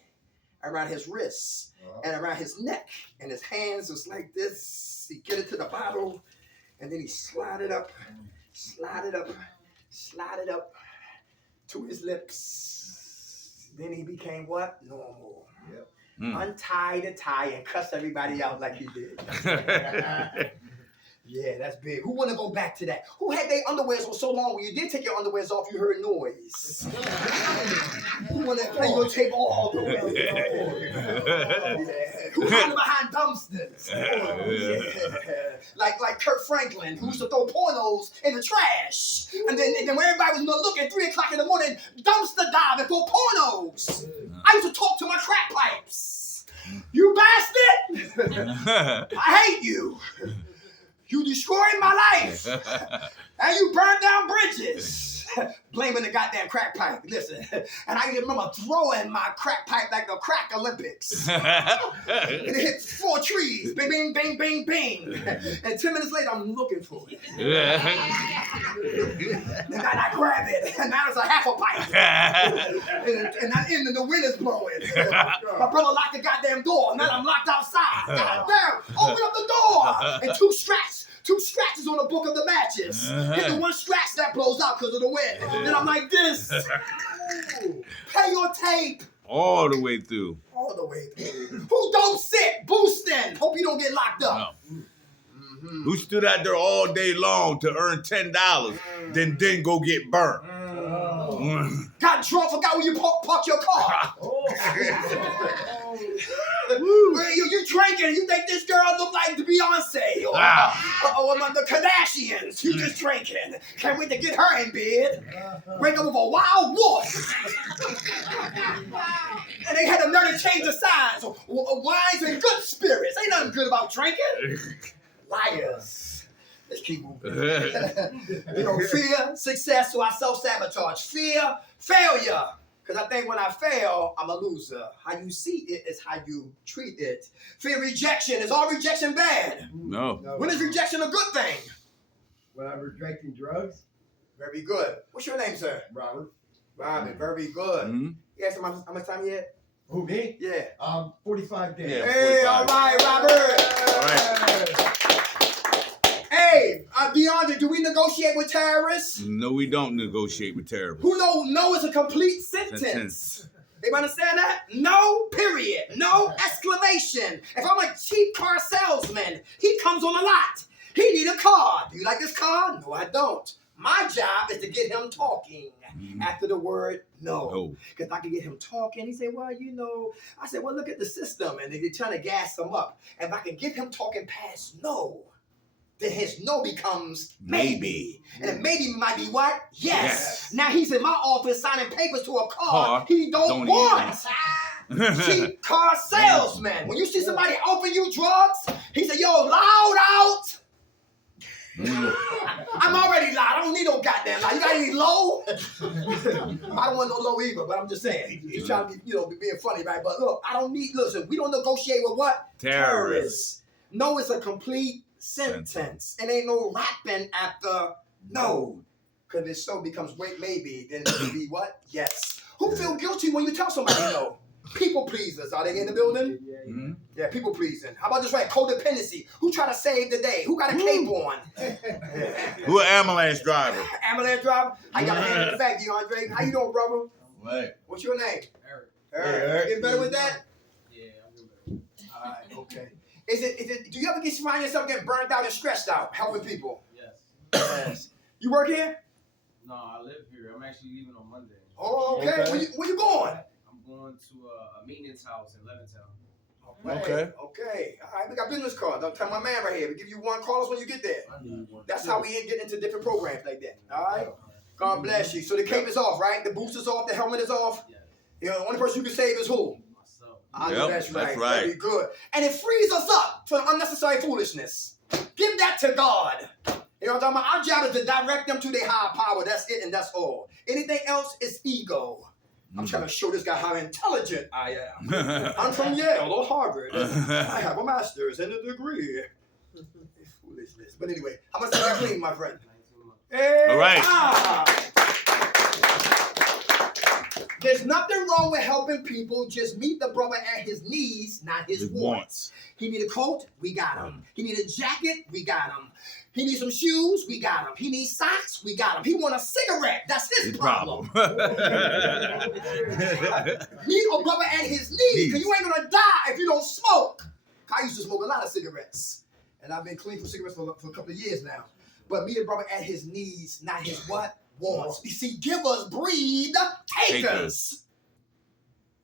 around his wrists and around his neck. And his hands was like this. He get it to the bottle, and then he slide it up to his lips. Then he became what? Normal. Yep. Untie the tie and cuss everybody out like he did. Yeah, that's big. Who want to go back to that? Who had their underwears for so long when you did take your underwears off, you heard noise? Who want to play your tape all the way? Yeah. Who hiding behind dumpsters? Yeah. Like Kurt Franklin, who used to throw pornos in the trash. And then when everybody was looking, 3 o'clock in the morning, dumpster diving for pornos. I used to talk to my crack pipes. You bastard! I hate you. You destroyed my life. And you burned down bridges. Blaming the goddamn crack pipe. Listen, and I remember throwing my crack pipe like the crack Olympics. And it hit 4 trees. Bing, bing, bing, bing, bing. And 10 minutes later, I'm looking for it. And I grab it. And now it's a half a pipe. And the wind is blowing. My brother locked the goddamn door. Now I'm locked outside. Goddamn, open up the door. And 2 scratches on the book of the matches. Hit the one scratch that blows out because of the wind. Then I'm like this. Play your tape. All the way through. All the way through. Who don't sit? Boosting. Hope you don't get locked up. No. Who stood out there all day long to earn $10, then go get burnt. Got drunk, forgot where you parked your car. You drinking, you think this girl look like the Beyonce or the Kardashians. You just drinking. Can't wait to get her in bed. Wake up with a wild wolf. And they had the nerve to change the signs. Wines and good spirits. Ain't nothing good about drinking. Liars. Let's keep moving. Fear, success, so I self-sabotage. Fear, failure. Because I think when I fail, I'm a loser. How you see it is how you treat it. Fear, rejection. Is all rejection bad? No. When is rejection a good thing? When I'm rejecting drugs. Very good. What's your name, sir? Robert. Robert, very good. Mm-hmm. You asked him how much time you had? Who, me? Yeah. 45 days. Yeah. Hey, 45. all right, Robert. All right. Hey, DeAndre, do we negotiate with terrorists? No, we don't negotiate with terrorists. Who know no is a complete sentence? They understand that? No, period. No exclamation. If I'm a cheap car salesman, he comes on a lot. He need a car. Do you like this car? No, I don't. My job is to get him talking after the word no. Because I can get him talking. He said, well, you know. I said, well, look at the system. And they're trying to gas him up. If I can get him talking past no, then his no becomes maybe. And a maybe might be what? Yes. Now he's in my office signing papers to a car he don't want. Cheap car salesman. When you see somebody offering you drugs, he said, yo, loud out. I'm already loud. I don't need no goddamn loud. You got any low? I don't want no low either, but I'm just saying. He's trying to be, being funny, right? But look, listen, we don't negotiate with what? Terrorists. No, it's a complete sentence. And ain't no rapping after no. Because it so becomes wait, maybe, then it will be what? Yes. Who feel guilty when you tell somebody no? People pleasers. Are they in the building? Yeah, people pleasing. How about this right? Codependency. Who try to save the day? Who got a cape on? Who an ambulance driver? Ambulance driver? How you got a hand in the back, DeAndre? How you doing, brother? Right. What's your name? Eric. Eric. Getting better with that? Yeah, I'm doing better. All right, okay. Is it? Do you ever find yourself getting burnt out and stressed out helping people? Yes. You work here? No, I live here. I'm actually leaving on Monday. Oh, okay. Where you going? I'm going to a maintenance house in Levittown. Okay. Okay. All right, we got business cards. I'll tell my man right here. We give you one. Call us when you get there. That's how we get into different programs like that. All right? God bless you. So the cape is off, right? The boost is off. The helmet is off. Yes. You know, the only person you can save is who? Myself. I know that's right. That's right. Very good. And it frees us up from unnecessary foolishness. Give that to God. You know what I'm talking about? Our job is to direct them to their higher power. That's it and that's all. Anything else is ego. I'm trying to show this guy how intelligent I am. I'm from Yale or Harvard. I have a master's and a degree. Foolishness. But anyway, how much did I clean, my friend? Hey, All right. There's nothing wrong with helping people. Just meet the brother at his needs, not his wants. He need a coat, we got him. He need a jacket, we got him. He needs some shoes, we got him. He needs socks, we got him. He want a cigarette, that's his problem. Meet a brother at his needs, because you ain't gonna die if you don't smoke. I used to smoke a lot of cigarettes, and I've been clean for cigarettes for a couple of years now. But meet a brother at his needs, not his what? Wants. You see, givers breed takers.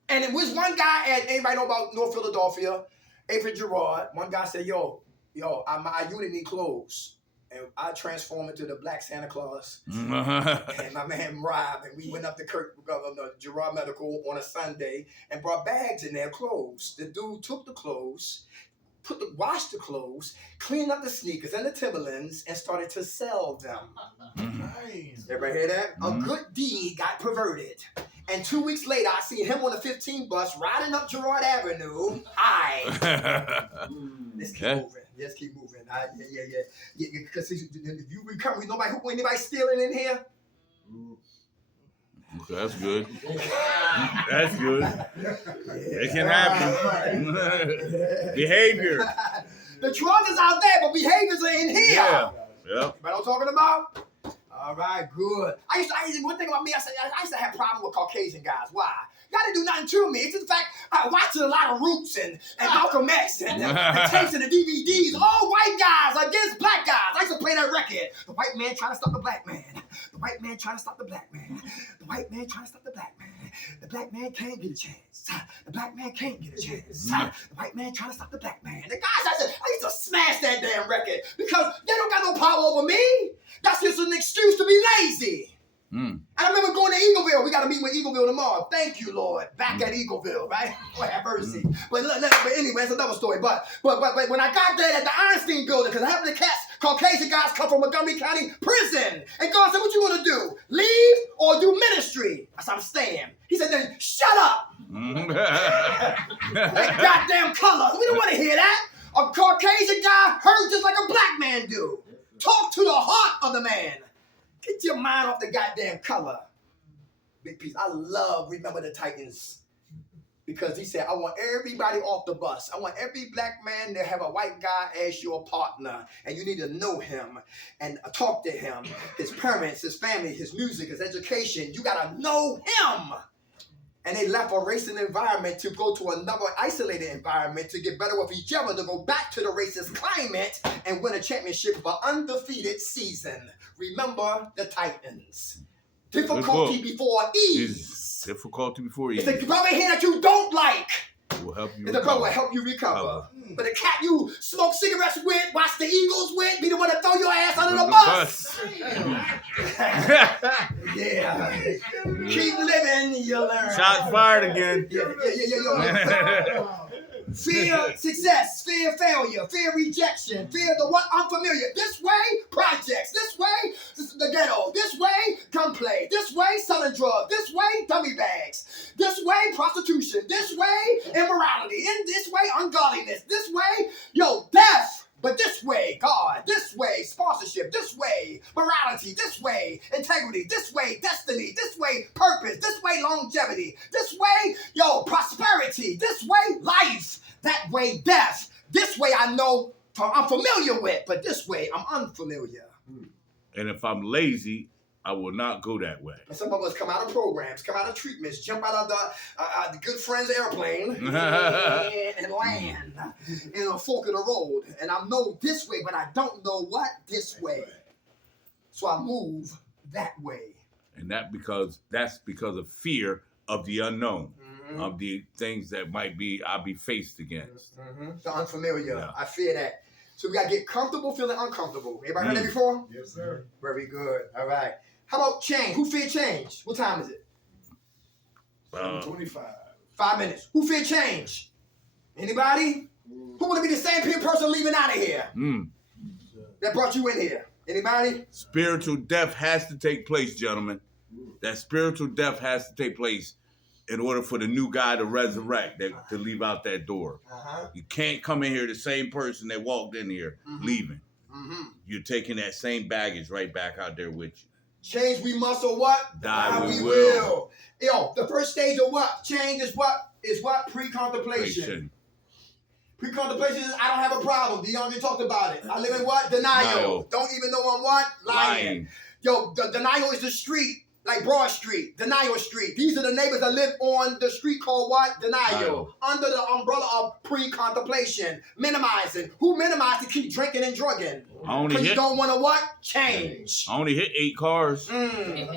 And it was one guy at, anybody know about North Philadelphia? Avery Gerard. One guy said, yo, my unit need clothes. and I transformed into the Black Santa Claus. Mm-hmm. And my man Rob, and we went up to Gerard Medical on a Sunday and brought bags in there, clothes. The dude took the clothes, washed the clothes, cleaned up the sneakers and the Timberlands, and started to sell them. Nice. Everybody hear that? Mhm. A good deed got perverted. And 2 weeks later, I see him on the 15 bus riding up Gerard Avenue. Hi. Let's keep moving. Let's keep moving. Yeah. Because if you recover, anybody stealing in here? Okay, that's good. That's good. It can happen. Behavior. The drugs is out there, but behaviors are in here. Yeah. Yep. You know what I'm talking about? All right, good. One thing about me, I used to have problems with Caucasian guys. Why? Y'all didn't do nothing to me. It's just the fact I watched a lot of Roots and Malcolm X and the tapes and the DVDs. All white guys against black guys. I used to play that record. The white man trying to stop the black man. The white man trying to stop the black man. The white man trying to stop the black man. The black man can't get a chance. The black man can't get a chance. The white man trying to stop the black man. The guys, I used to smash that damn record because they don't got no power over me. That's just an excuse to be lazy. And I remember going to Eagleville. We got to meet with Eagleville tomorrow. Thank you, Lord. Back at Eagleville, right? Lord have mercy. But anyway, it's another story. But when I got there at the Einstein building, because I happened to catch Caucasian guys come from Montgomery County Prison. And God said, what you want to do? Leave or do ministry? I said, I'm staying. He said, then shut up. That goddamn color. We don't want to hear that. A Caucasian guy hurt just like a black man do. Talk to the heart of the man. Get your mind off the goddamn color. Big piece. I love Remember the Titans. Because he said, I want everybody off the bus. I want every black man to have a white guy as your partner. And you need to know him and talk to him. His parents, his family, his music, his education. You got to know him. And they left a racist environment to go to another isolated environment to get better with each other, to go back to the racist climate and win a championship of an undefeated season. Remember the Titans. Difficulty before ease. Difficulty before ease. It's a brother here that you don't like. It will help you It's a brother will help you recover. But the cat you smoke cigarettes with, watch the Eagles with, be the one to throw your ass under the bus. Yeah. Keep living, you learn. Shots fired again. Yeah. Fear success, fear failure, fear rejection, fear the what unfamiliar. This way, projects. This way, the ghetto. This way, gunplay. This way, selling drugs. This way, dummy bags. This way, prostitution. This way, immorality. In this way, ungodliness. This way, death. But this way, God. This way, sponsorship. This way, morality. This way, integrity. This way, destiny. This way, purpose. This way, longevity. This way, prosperity. This way, life. That way, death. This way, I know I'm familiar with. But this way, I'm unfamiliar. And if I'm lazy, I will not go that way. And some of us come out of programs, come out of treatments, jump out of the good friend's airplane and land in a fork of the road. And I know this way, but I don't know what this way. So I move that way. And that's because of fear of the unknown, of the things that I'll be faced against. The unfamiliar. Yeah. I fear that. So we got to get comfortable feeling uncomfortable. Everybody heard that before? Yes, sir. Very good. All right. How about change? Who fear change? What time is it? 25. 5 minutes. Who fear change? Anybody? Who want to be the same person leaving out of here that brought you in here? Anybody? Spiritual death has to take place, gentlemen. That spiritual death has to take place in order for the new guy to resurrect, to leave out that door. You can't come in here the same person that walked in here leaving. You're taking that same baggage right back out there with you. Change we must or what? Die we will. The first stage of what? Change is what? Pre-contemplation. Pre-contemplation is I don't have a problem. DeAndre talked about it. I live in what? Denial. Don't even know I'm what? Lying. The denial is the street. Like Broad Street, Denial Street. These are the neighbors that live on the street called what? Denial. Under the umbrella of pre-contemplation. Minimizing. Who minimized to keep drinking and drugging? I only Because you hit. don't want to what? Change. I only hit 8 cars. It's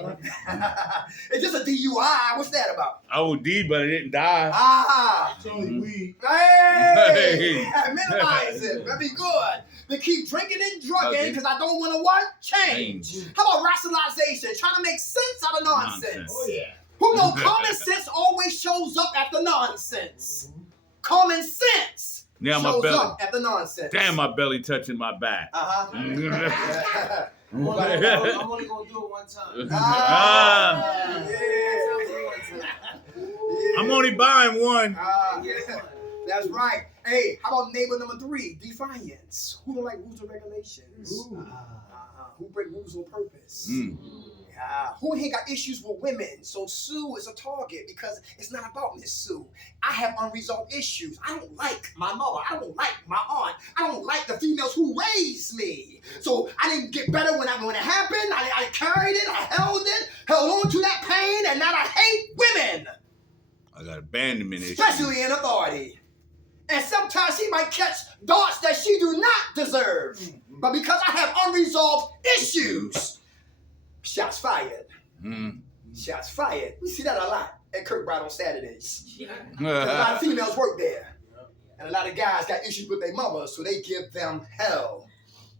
just a DUI. What's that about? I OD, but I didn't die. Ah. It's only weed. Hey. Minimize it. That'd be good. They keep drinking and drugging Okay. because I don't want to what? Change. How about rationalization? Trying to make sense out of nonsense. Oh yeah. Who know common sense always shows up at the nonsense. Common sense Now my shows belly. up at the nonsense. Damn, my belly touching my back. Uh-huh. I'm only gonna do it one time. Ah. Yeah. I'm only buying one. Yeah. That's right. Hey, how about neighbor number 3? Defiance. Who don't like rules and regulations? Who break rules on purpose? Who ain't got issues with women? So Sue is a target because it's not about Miss Sue. I have unresolved issues. I don't like my mother. I don't like my aunt. I don't like the females who raised me. So I didn't get better when it happened. I carried it. I held on to that pain, and now I hate women. I got abandonment issues. Especially in authority. And sometimes she might catch thoughts that she do not deserve. But because I have unresolved issues, shots fired. Shots fired. We see that a lot at Kirkbride on Saturdays. A lot of females work there. And a lot of guys got issues with their mothers, so they give them hell.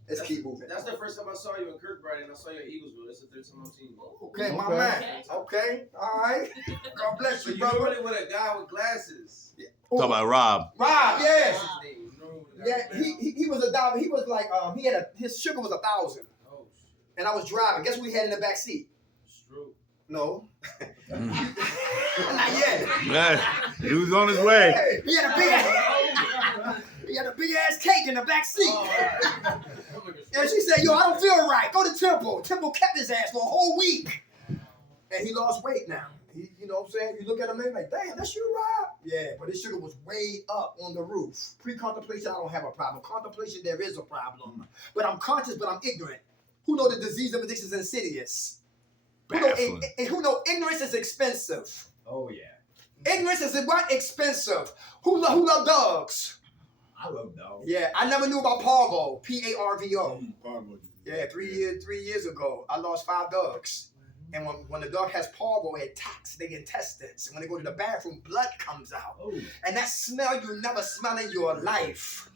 Let's keep moving. That's the first time I saw you in Kirkbride, and I saw you at Eaglesville. That's the third time I've seen you. Okay, my man. Okay, all right. God bless So you, you brother. really with a guy with glasses. Talk about Rob. Rob, yes. What's his name? You know who the guy Yeah, he was a dollar. He was like he had his sugar was 1,000, Oh, shit. and I was driving. Guess what we had in the back seat? Stroke. No, not yet. Yeah, he was on his way. Hey, he had a big ass cake in the back seat. Oh, And she said, "Yo, I don't feel right. Go to Temple." Temple kept his ass for a whole week, and he lost weight now. You know what I'm saying? You look at him and like, damn, that's you, Rob. Yeah, but his sugar was way up on the roof. Pre-contemplation, I don't have a problem. Contemplation, there is a problem. But I'm conscious, but I'm ignorant. Who know the disease of addiction is insidious? Who know ignorance is expensive? Oh yeah. Ignorance is what? Expensive. Who love dogs? I love dogs. Yeah, I never knew about Parvo. Parvo. Parvo. Yeah, 3 years ago, I lost 5 dogs. And when the dog has parvo, it attacks their intestines. And when they go to the bathroom, blood comes out. Oh. And that smell you never smell in your life.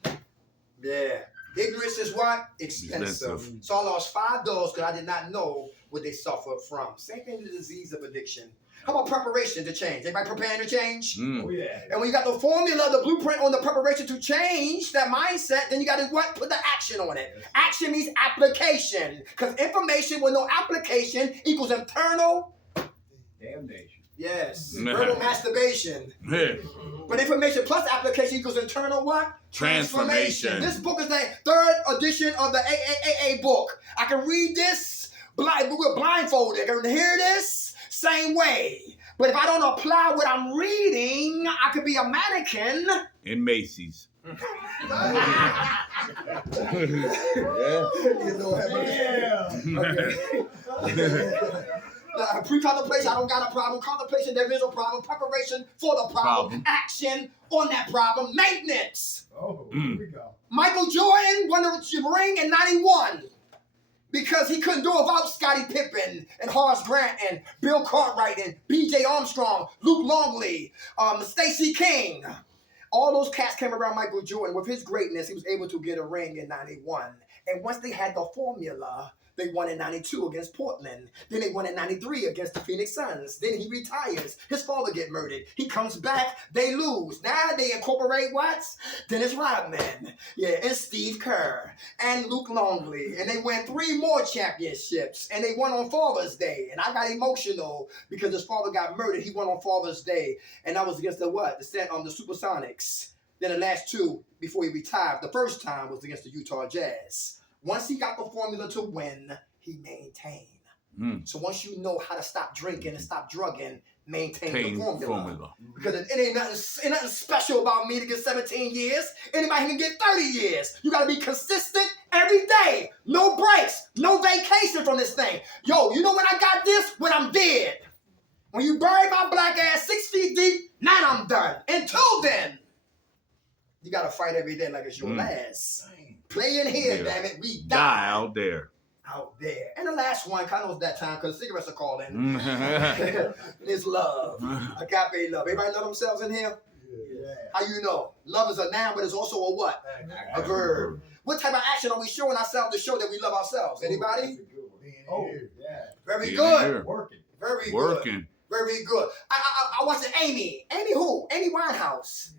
Yeah. Ignorance is what? Expensive. So I lost 5 dogs because I did not know what they suffered from. Same thing with the disease of addiction. How about preparation to change? Everybody preparing to change? Oh yeah. And when you got the formula, the blueprint on the preparation to change that mindset, then you got to what? Put the action on it. Action means application. Because information with no application equals internal Damnation. yes. Verbal masturbation. Yeah. But information plus application equals internal what? Transformation. This book is the 3rd edition of the AAAA book. I can read this we're blindfolded. I can hear this same way. But if I don't apply what I'm reading, I could be a mannequin. In Macy's. Pre-contemplation, I don't got a problem. Contemplation, there is a problem. Preparation for the problem. Action on that problem. Maintenance. Oh, here we go. Michael Jordan won the ring in 91 because he couldn't do it without Scottie Pippen and Horace Grant and Bill Cartwright and B.J. Armstrong, Luke Longley, Stacey King. All those cats came around Michael Jordan. With his greatness, he was able to get a ring in 91. And once they had the formula, they won in 92 against Portland. Then they won in 93 against the Phoenix Suns. Then he retires. His father get murdered. He comes back. They lose. Now they incorporate what? Dennis Rodman. Yeah, and Steve Kerr. And Luke Longley. And they win 3 more championships. And they won on Father's Day. And I got emotional because his father got murdered. He won on Father's Day. And that was against the what? The Supersonics. Then the last 2 before he retired. The first time was against the Utah Jazz. Once he got the formula to win, he maintained. So once you know how to stop drinking and stop drugging, maintain the formula. Because it ain't nothing special about me to get 17 years. Anybody can get 30 years. You got to be consistent every day. No breaks. No vacation from this thing. Yo, you know when I got this? When I'm dead. When you bury my black ass 6 feet deep, now I'm done. Until then, you got to fight every day like it's your last. Play in here, Yeah. damn it. We Die die out there. out there. And the last one, kind of was that time because cigarettes are calling. Mm. It's love. Agape love. Everybody love themselves in here? How you know? Love is a noun, but it's also a what? A verb. What type of action are we showing ourselves to show that we love ourselves? Anybody? Oh, yeah. Very Being good. here. Working. Very good. Working. Very good. I watched Amy. Amy who? Amy Winehouse.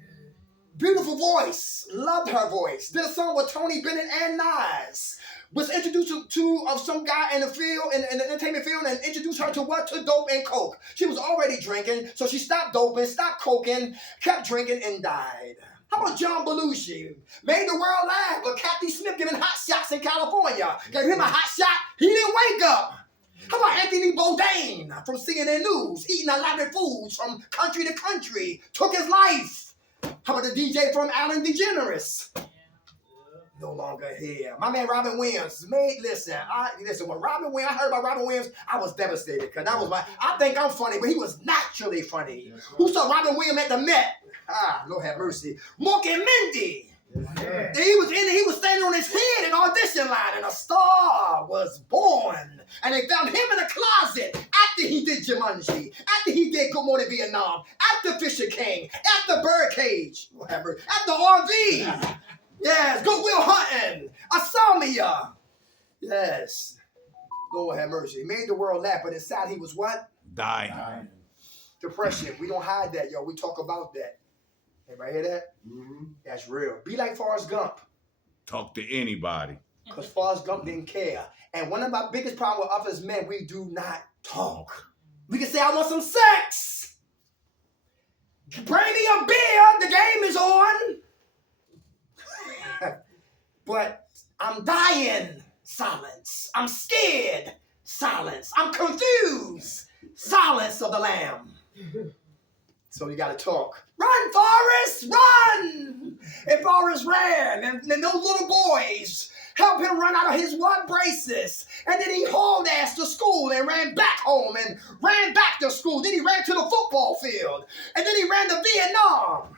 Beautiful voice. Loved her voice. Did a song with Tony Bennett and Nas. Was introduced to some guy in the field, in the entertainment field, and introduced her to what? To dope and coke. She was already drinking, so she stopped doping, stopped coking, kept drinking, and died. How about John Belushi? Made the world laugh, but Kathy Smith giving hot shots in California. Gave him a hot shot, he didn't wake up. How about Anthony Bourdain from CNN News, eating elaborate foods from country to country, took his life? How about the DJ from Ellen DeGeneres? No longer here. My man Robin Williams listen, when Robin Williams, I heard about Robin Williams, I was devastated because that was I think I'm funny, but he was naturally funny. Who saw Robin Williams at the Met? Lord have mercy. Mork and Mindy. Yeah. He was standing on his head in audition line, and a star was born. And they found him in a closet after he did Jumanji, after he did Good Morning Vietnam, after Fisher King, after Birdcage, whatever, after RV. Yes, Goodwill Hunting, Asomia. Yes, Lord have mercy. He made the world laugh, but inside he was what? Dying. Depression. We don't hide that, yo. We talk about that. Everybody hear that? Mm-hmm. That's real. Be like Forrest Gump. Talk to anybody. Because Forrest Gump didn't care. And one of my biggest problems with us as men, we do not talk. We can say, I want some sex. Bring me a beer. The game is on. But I'm dying. Silence. I'm scared. Silence. I'm confused. Silence of the lamb. So you got to talk. Run, Forrest, run! And Forrest ran, and those little boys helped him run out of his what? Braces. And then he hauled ass to school and ran back home and ran back to school. Then he ran to the football field. And then he ran to Vietnam.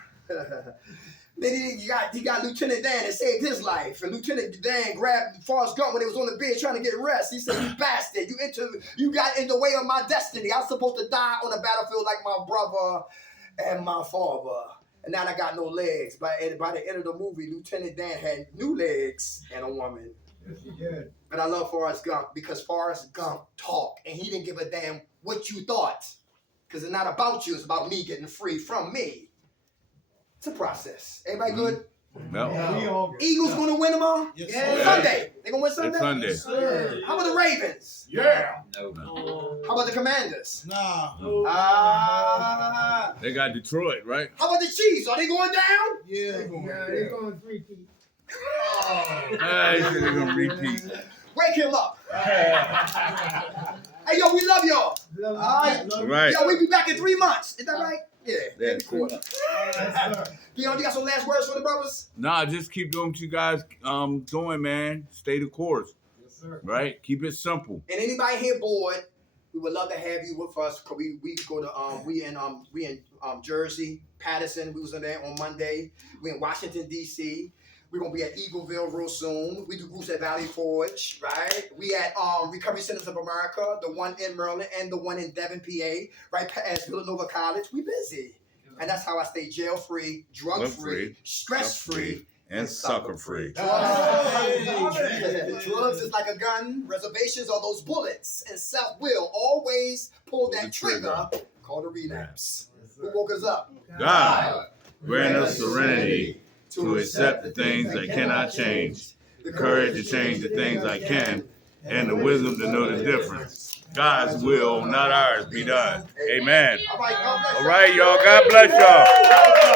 Then he got Lieutenant Dan and saved his life. And Lieutenant Dan grabbed Forrest Gump when he was on the bed trying to get rest. He said, you bastard, you got in the way of my destiny. I was supposed to die on the battlefield like my brother and my father. And now I got no legs. By the end of the movie, Lieutenant Dan had new legs and a woman. Yes, he did. But I love Forrest Gump because Forrest Gump talked and he didn't give a damn what you thought. Because it's not about you, it's about me getting free from me. It's a process. Everybody good? No. We all Eagles gonna win tomorrow? Yes, Sunday. They gonna win Sunday? It's Sunday. Yes, sir. How about the Ravens? Yeah. No. How about the Commanders? Nah. They got Detroit, right? How about the Chiefs? Are they going down? Yeah. Yeah, they're going 3-peat. He said they're gonna repeat. Wake him up. Hey, yo, we love y'all. Love All right. Right. Yo, we be back in 3 months. Is that right? Yeah. Yeah, Every quarter. Yes, sir. Dion, you got some last words for the brothers? Nah, just keep doing what you guys doing, man. Stay the course, Yes, sir. right? Keep it simple. And anybody here bored, we would love to have you with us. Cause we go to we in Jersey, Patterson. We was in there on Monday. We in Washington D.C. We're gonna be at Eagleville real soon. We do groups at Valley Forge, right? We at Recovery Centers of America, the one in Maryland and the one in Devon, PA, right past Villanova College. We busy, and that's how I stay jail free, drug free, stress free, and sucker free. Drugs is like a gun. Reservations are those bullets, and self-will always pull that trigger called a relapse. Who woke us up? God, grant us serenity to accept the things that cannot change, the courage to change the things I can, and the wisdom to know the difference. God's will, not ours, be done. Amen. All right, God bless All right, y'all. God bless y'all.